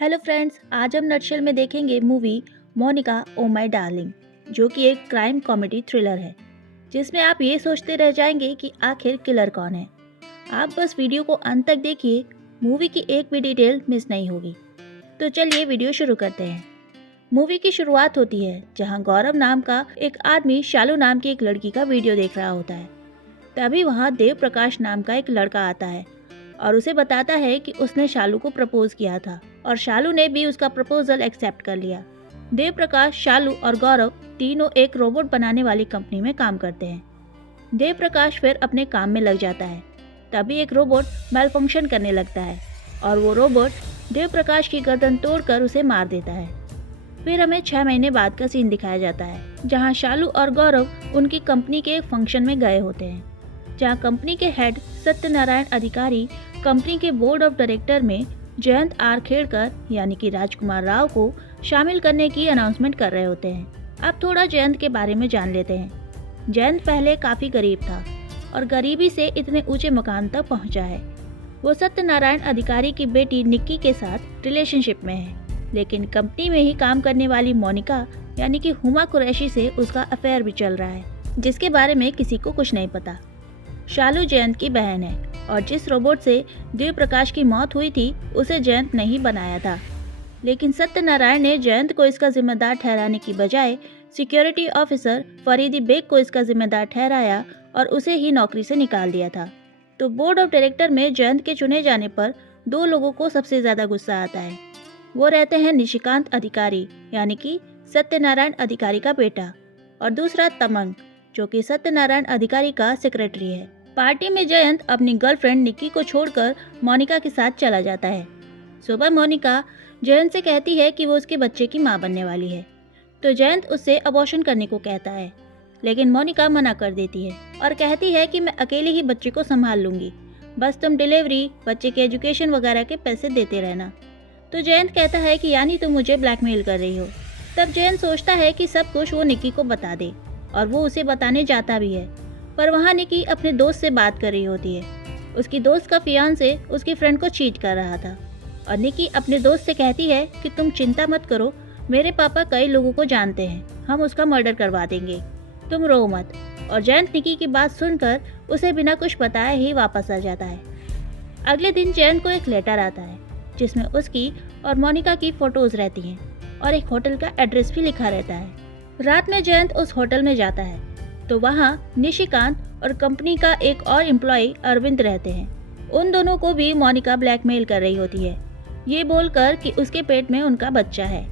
Hello friends, आज हम nutshell में देखेंगे मूवी मोनिका ओ माय डार्लिंग, जो कि एक क्राइम कॉमेडी थ्रिलर है जिसमें आप ये सोचते रह जाएंगे कि आखिर किलर कौन है। आप बस वीडियो को अंत तक देखिए, मूवी की एक भी डिटेल मिस नहीं होगी। तो चलिए वीडियो शुरू करते हैं। मूवी की शुरुआत होती है जहां गौरव नाम का एक आदमी शालू नाम की एक लड़की का वीडियो देख रहा होता है। तभी वहां देव प्रकाश नाम का एक लड़का आता है और उसे बताता है कि उसने शालू को प्रपोज किया था और शालू ने भी उसका प्रपोजल एक्सेप्ट कर लिया। देव प्रकाश, शालू और गौरव तीनों एक रोबोट बनाने वाली कंपनी में काम करते हैं। देव प्रकाश फिर अपने काम में लग जाता है। तभी एक रोबोट मैलफंक्शन करने लगता है और वो रोबोट देव प्रकाश की गर्दन तोड़कर उसे मार देता है। फिर हमें 6 महीने बाद का सीन दिखाया जाता है जहाँ शालू और गौरव उनकी कंपनी के एक फंक्शन में गए होते हैं, जहाँ कंपनी के हेड सत्यनारायण अधिकारी कंपनी के बोर्ड ऑफ डायरेक्टर में जयंत आर खेड़कर यानी कि राजकुमार राव को शामिल करने की अनाउंसमेंट कर रहे होते हैं। अब थोड़ा जयंत के बारे में जान लेते हैं। जयंत पहले काफ़ी गरीब था और गरीबी से इतने ऊंचे मकान तक पहुंचा है। वो सत्यनारायण अधिकारी की बेटी निक्की के साथ रिलेशनशिप में है, लेकिन कंपनी में ही काम करने वाली मोनिका यानी कि हुमा कुरैशी से उसका अफेयर भी चल रहा है, जिसके बारे में किसी को कुछ नहीं पता। शालू जयंत की बहन है और जिस रोबोट से देव प्रकाश की मौत हुई थी उसे जयंत ने ही बनाया था, लेकिन सत्यनारायण ने जयंत को इसका जिम्मेदार ठहराने की बजाय सिक्योरिटी ऑफिसर फरीदी बेग को इसका जिम्मेदार ठहराया और उसे ही नौकरी से निकाल दिया था। तो बोर्ड ऑफ डायरेक्टर में जयंत के चुने जाने पर दो लोगों को सबसे ज्यादा गुस्सा आता है। वो रहते हैं निशिकांत अधिकारी यानी कि सत्यनारायण अधिकारी का बेटा, और दूसरा तमंग जो कि सत्यनारायण अधिकारी का सेक्रेटरी है। पार्टी में जयंत अपनी गर्लफ्रेंड निक्की को छोड़कर मोनिका के साथ चला जाता है। सुबह मोनिका जयंत से कहती है कि वो उसके बच्चे की मां बनने वाली है, तो जयंत उससे अबॉर्शन करने को कहता है, लेकिन मोनिका मना कर देती है और कहती है कि मैं अकेले ही बच्चे को संभाल लूंगी, बस तुम डिलीवरी, बच्चे के एजुकेशन वगैरह के पैसे देते रहना। तो जयंत कहता है कि यानी तुम मुझे ब्लैकमेल कर रही हो। तब जयंत सोचता है कि सब कुछ वो निक्की को बता दे और वो उसे बताने जाता भी है, पर वहाँ निक्की अपने दोस्त से बात कर रही होती है। उसकी दोस्त का फियांसे उसकी फ्रेंड को चीट कर रहा था और निक्की अपने दोस्त से कहती है कि तुम चिंता मत करो, मेरे पापा कई लोगों को जानते हैं, हम उसका मर्डर करवा देंगे, तुम रो मत। और जयंत निक्की की बात सुनकर उसे बिना कुछ बताए ही वापस आ जाता है। अगले दिन जयंत को एक लेटर आता है जिसमें उसकी और मोनिका की फोटोज रहती हैं और एक होटल का एड्रेस भी लिखा रहता है। रात में जयंत उस होटल में जाता है तो वहाँ निशिकांत और कंपनी का एक और एम्प्लॉय अरविंद रहते हैं। उन दोनों को भी मोनिका ब्लैकमेल कर रही होती है, ये बोलकर कि उसके पेट में उनका बच्चा है।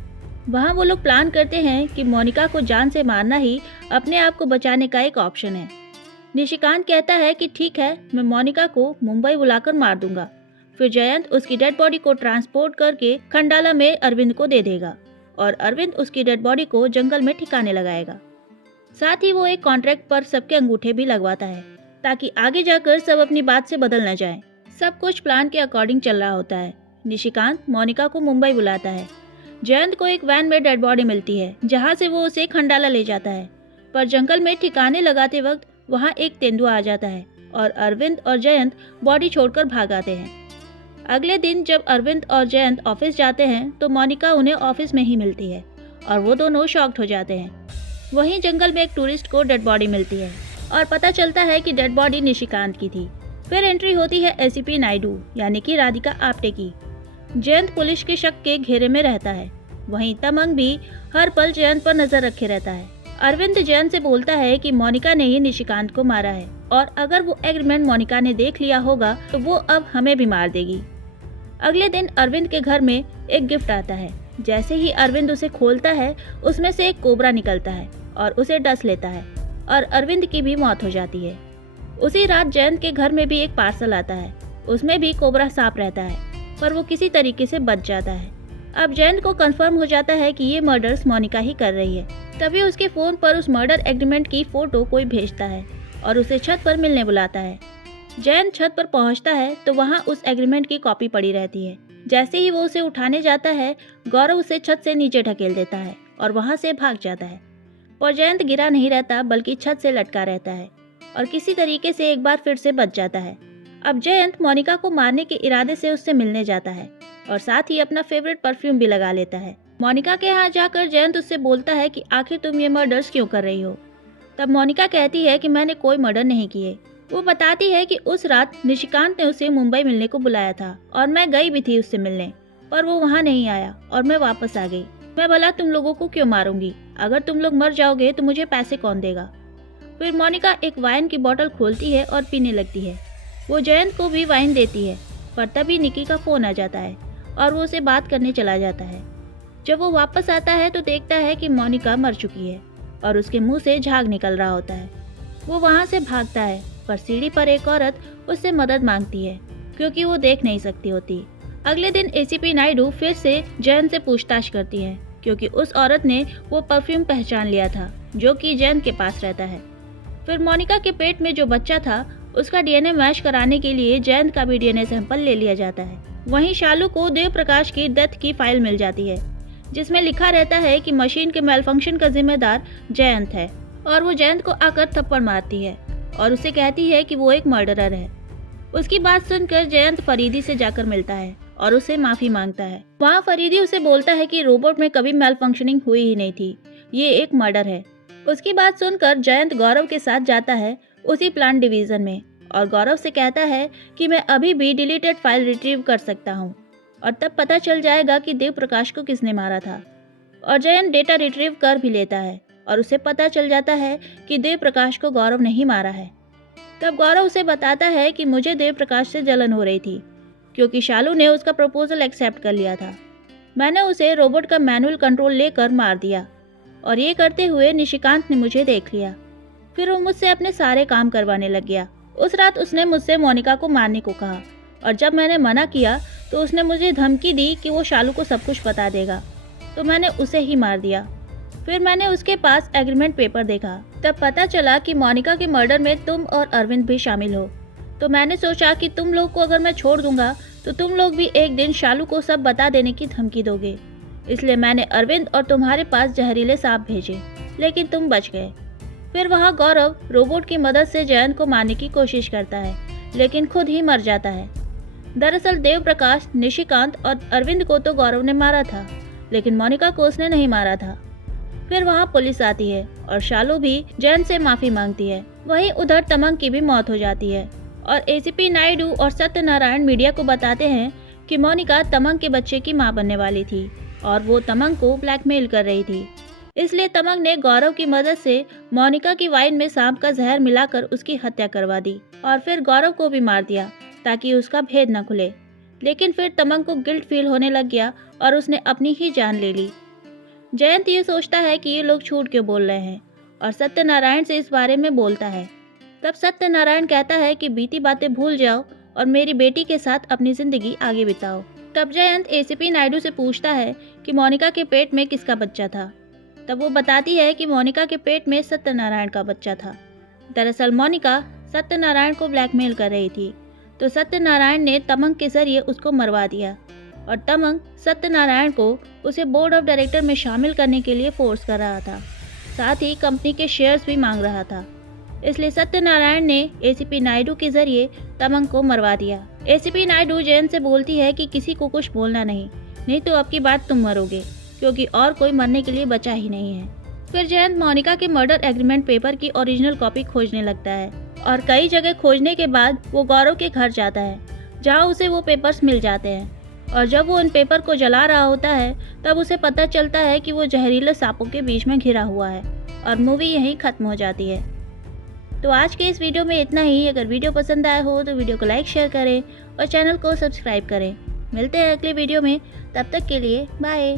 वहाँ वो लोग प्लान करते हैं कि मोनिका को जान से मारना ही अपने आप को बचाने का एक ऑप्शन है। निशिकांत कहता है कि ठीक है, मैं मोनिका को मुंबई बुलाकर मार दूंगा। फिर जयंत उसकी डेड बॉडी को ट्रांसपोर्ट करके खंडाला में अरविंद को दे देगा और अरविंद उसकी डेड बॉडी को जंगल में ठिकाने लगाएगा। साथ ही वो एक कॉन्ट्रैक्ट पर सबके अंगूठे भी लगवाता है ताकि आगे जाकर सब अपनी बात से बदल न जाए। सब कुछ प्लान के अकॉर्डिंग चल रहा होता है। निशिकांत मोनिका को मुंबई बुलाता है। जयंत को एक वैन में डेड बॉडी मिलती है जहाँ से वो उसे खंडाला ले जाता है, पर जंगल में ठिकाने लगाते वक्त वहाँ एक तेंदुआ आ जाता है और अरविंद और जयंत बॉडी छोड़कर भाग आते हैं। अगले दिन जब अरविंद और जयंत ऑफिस जाते हैं तो मोनिका उन्हें ऑफिस में ही मिलती है और वो दोनों शॉक्ड हो जाते हैं। वहीं जंगल में एक टूरिस्ट को डेड बॉडी मिलती है और पता चलता है कि डेड बॉडी निशिकांत की थी। फिर एंट्री होती है एसीपी नायडू यानी कि राधिका आप्टे की। जयंत पुलिस के शक के घेरे में रहता है। वहीं तमंग भी हर पल जयंत पर नजर रखे रहता है। अरविंद जयंत से बोलता है कि मोनिका ने ही निशिकांत को मारा है और अगर वो एग्रीमेंट मोनिका ने देख लिया होगा तो वो अब हमें भी मार देगी। अगले दिन अरविंद के घर में एक गिफ्ट आता है। जैसे ही अरविंद उसे खोलता है उसमें से एक कोबरा निकलता है और उसे डस लेता है और अरविंद की भी मौत हो जाती है। उसी रात जयंत के घर में भी एक पार्सल आता है, उसमें भी कोबरा सांप रहता है, पर वो किसी तरीके से बच जाता है। अब जयंत को कंफर्म हो जाता है कि ये मर्डर्स मोनिका ही कर रही है। तभी उसके फोन पर उस मर्डर एग्रीमेंट की फोटो कोई भेजता है और उसे छत पर मिलने बुलाता है। जयंत छत पर पहुंचता है तो वहां उस एग्रीमेंट की कॉपी पड़ी रहती है। जैसे ही वो उसे उठाने जाता है, गौरव उसे छत से नीचे ढकेल देता है और वहां से भाग जाता है। और जयंत गिरा नहीं रहता बल्कि छत से लटका रहता है और किसी तरीके से एक बार फिर से बच जाता है। अब जयंत मोनिका को मारने के इरादे से उससे मिलने जाता है और साथ ही अपना फेवरेट परफ्यूम भी लगा लेता है। मोनिका के यहाँ जाकर जयंत उससे बोलता है कि आखिर तुम ये मर्डर्स क्यों कर रही हो। तब मोनिका कहती है कि मैंने कोई मर्डर नहीं किए। वो बताती है कि उस रात निशिकांत ने उसे मुंबई मिलने को बुलाया था और मैं गई भी थी उससे मिलने, पर वो वहाँ नहीं आया और मैं वापस आ गई। मैं भला तुम लोगों को क्यों मारूंगी? अगर तुम लोग मर जाओगे तो मुझे पैसे कौन देगा? फिर मोनिका एक वाइन की बोतल खोलती है और पीने लगती है। वो जयंत को भी वाइन देती है, पर तभी निकी का फोन आ जाता है और वो उसे बात करने चला जाता है। जब वो वापस आता है तो देखता है कि मोनिका मर चुकी है और उसके मुंह से झाग निकल रहा होता है। वो वहाँ से भागता है, पर सीढ़ी पर एक औरत उससे मदद मांगती है क्योंकि वो देख नहीं सकती होती। अगले दिन एसीपी नायडू फिर से जयंत से पूछताछ करती है क्योंकि उस औरत ने वो परफ्यूम पहचान लिया था जो कि जयंत के पास रहता है। फिर मोनिका के पेट में जो बच्चा था उसका डीएनए मैच कराने के लिए जयंत का भी डीएनए सैंपल ले लिया जाता है। वहीं शालू को देव प्रकाश की डेथ की फाइल मिल जाती है जिसमें लिखा रहता है कि मशीन के मेलफंक्शन का जिम्मेदार जयंत है और वो जयंत को आकर थप्पड़ मारती है और उसे कहती है कि वो एक मर्डरर है। उसकी बात सुनकर जयंत फरीदी से जाकर मिलता है और उसे माफी मांगता है। वहाँ फरीदी उसे बोलता है कि रोबोट में कभी मेलफंक्शनिंग हुई ही नहीं थी, ये एक मर्डर है। उसकी बात सुनकर जयंत गौरव के साथ जाता है उसी प्लांट डिवीजन में और गौरव से कहता है कि मैं अभी भी डिलीटेड फाइल रिट्रीव कर सकता हूँ और तब पता चल जाएगा कि देव प्रकाश को किसने मारा था। और जयंत डेटा रिट्रीव कर भी लेता है और उसे पता चल जाता है कि देव प्रकाश को गौरव नहीं मारा है। तब गौरव उसे बताता है कि मुझे देव प्रकाश से जलन हो रही थी क्योंकि शालू ने उसका प्रपोजल एक्सेप्ट कर लिया था। मैंने उसे रोबोट का मैनुअल कंट्रोल लेकर मार दिया और ये करते हुए निशिकांत ने मुझे देख लिया। फिर वो मुझसे अपने सारे काम करवाने लग गया। उस रात उसने मुझसे मोनिका को मारने को कहा और जब मैंने मना किया तो उसने मुझे धमकी दी कि वो शालू को सब कुछ बता देगा, तो मैंने उसे ही मार दिया। फिर मैंने उसके पास एग्रीमेंट पेपर देखा, तब पता चला कि मोनिका के मर्डर में तुम और अरविंद भी शामिल हो। तो मैंने सोचा कि तुम लोग को अगर मैं छोड़ दूंगा तो तुम लोग भी एक दिन शालू को सब बता देने की धमकी दोगे, इसलिए मैंने अरविंद और तुम्हारे पास जहरीले सांप भेजे, लेकिन तुम बच गए। फिर वहाँ गौरव रोबोट की मदद से जयंत को मारने की कोशिश करता है, लेकिन खुद ही मर जाता है। दरअसल देव प्रकाश, निशिकांत और अरविंद को तो गौरव ने मारा था, लेकिन मोनिका को उसने नहीं मारा था। फिर वहाँ पुलिस आती है और शालू भी जयंत से माफी मांगती है। वहीं उधर तमंग की भी मौत हो जाती है और एसीपी नायडू और सत्यनारायण मीडिया को बताते हैं कि मोनिका तमंग के बच्चे की मां बनने वाली थी और वो तमंग को ब्लैकमेल कर रही थी। इसलिए तमंग ने गौरव की मदद से मोनिका की वाइन में सांप का जहर मिलाकर उसकी हत्या करवा दी और फिर गौरव को भी मार दिया ताकि उसका भेद न खुले। लेकिन फिर तमंग को गिल्ट फील होने लग गया और उसने अपनी ही जान ले ली। जयंत ये सोचता है कि ये लोग झूठ क्यों बोल रहे हैं और सत्यनारायण से इस बारे में बोलता है। तब सत्यनारायण कहता है कि बीती बातें भूल जाओ और मेरी बेटी के साथ अपनी जिंदगी आगे बिताओ। तब जयंत एसीपी नायडू से पूछता है कि मोनिका के पेट में किसका बच्चा था। तब वो बताती है कि मोनिका के पेट में सत्यनारायण का बच्चा था। दरअसल मोनिका सत्यनारायण को ब्लैकमेल कर रही थी, तो सत्यनारायण ने तमंग के जरिए उसको मरवा दिया और तमंग सत्यनारायण को उसे बोर्ड ऑफ डायरेक्टर में शामिल करने के लिए फोर्स कर रहा था, साथ ही कंपनी के शेयर्स भी मांग रहा था। इसलिए सत्यनारायण ने एसीपी नायडू के जरिए तमंग को मरवा दिया। एसीपी नायडू जयंत से बोलती है कि किसी को कुछ बोलना नहीं तो अब की बात तुम मरोगे, क्योंकि और कोई मरने के लिए बचा ही नहीं है। फिर जयंत मोनिका के मर्डर एग्रीमेंट पेपर की ओरिजिनल कॉपी खोजने लगता है और कई जगह खोजने के बाद वो गौरव के घर जाता है जहाँ उसे वो पेपर्स मिल जाते हैं। और जब वो उन पेपर को जला रहा होता है तब उसे पता चलता है कि वो जहरीले सांपों के बीच में घिरा हुआ है और मूवी यहीं खत्म हो जाती है। तो आज के इस वीडियो में इतना ही। अगर वीडियो पसंद आया हो तो वीडियो को लाइक शेयर करें और चैनल को सब्सक्राइब करें। मिलते हैं अगले वीडियो में, तब तक के लिए बाय।